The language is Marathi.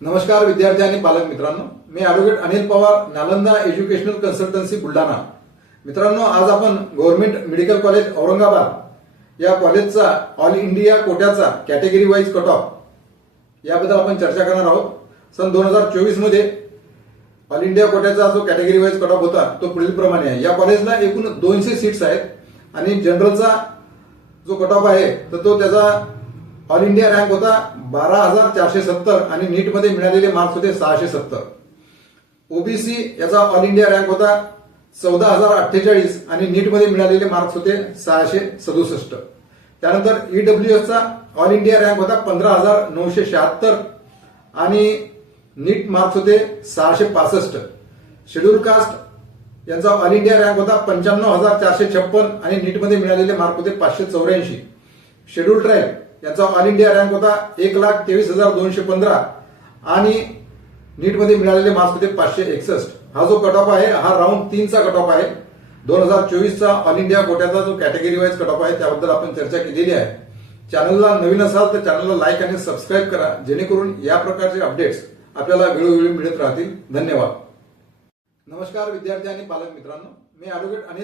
नमस्कार विद्यार्थी आणि पालक मित्रांनो, मी advocate Anil Pawar, Nalanda educational consultancy Buldhana. मित्रांनो, आज आपण गव्हर्नमेंट मेडिकल कॉलेज औरंगाबाद या कॉलेजचा ऑल इंडिया कोट्याचा कॅटेगरी वाईज कट ऑफ याबद्दल आपण चर्चा करणार आहोत. सन 2024 मध्ये ऑल इंडिया कोट्याचा जो कॅटेगरी वाईज कट ऑफ होता तो पुढील प्रमाणे आहे. या कॉलेजला एकूण 200 सीट्स आहेत आणि जनरलचा जो कट ऑफ आहे तर तो त्याचा ऑल इंडिया रँक होता 12,470 आणि नीटमध्ये मिळालेले मार्क्स होते 670. ओबीसी याचा ऑल इंडिया रँक होता 14,048 आणि नीटमध्ये मिळालेले मार्क्स होते 667. त्यानंतर ईडब्ल्यूएसचा ऑल इंडिया रँक होता 15,976 आणि नीट मार्क्स होते 665. शेड्यूल कास्ट यांचा ऑल इंडिया रँक होता 95,456 आणि नीटमध्ये मिळालेले मार्क होते 584. शेड्यूल ट्राईब याचा ऑल इंडिया रँक होता 1,23,215 आणि नीटमध्ये मिळालेले मार्क्स होते 561. हा जो कट ऑफ आहे हा राऊंड 3चा कट ऑफ आहे. 2024चा ऑल इंडिया कोट्याचा जो कॅटेगरी वाईज कट ऑफ आहे त्याबद्दल आपण चर्चा केलेली आहे. चॅनलला नवीन असाल तर चॅनलला लाईक आणि सबस्क्राईब करा, जेणेकरून या प्रकारचे अपडेट्स आपल्याला वेळोवेळी मिळत राहतील. धन्यवाद. नमस्कार विद्यार्थी आणि पालक मित्रांनो, मी ॲडव्होकेट अनिल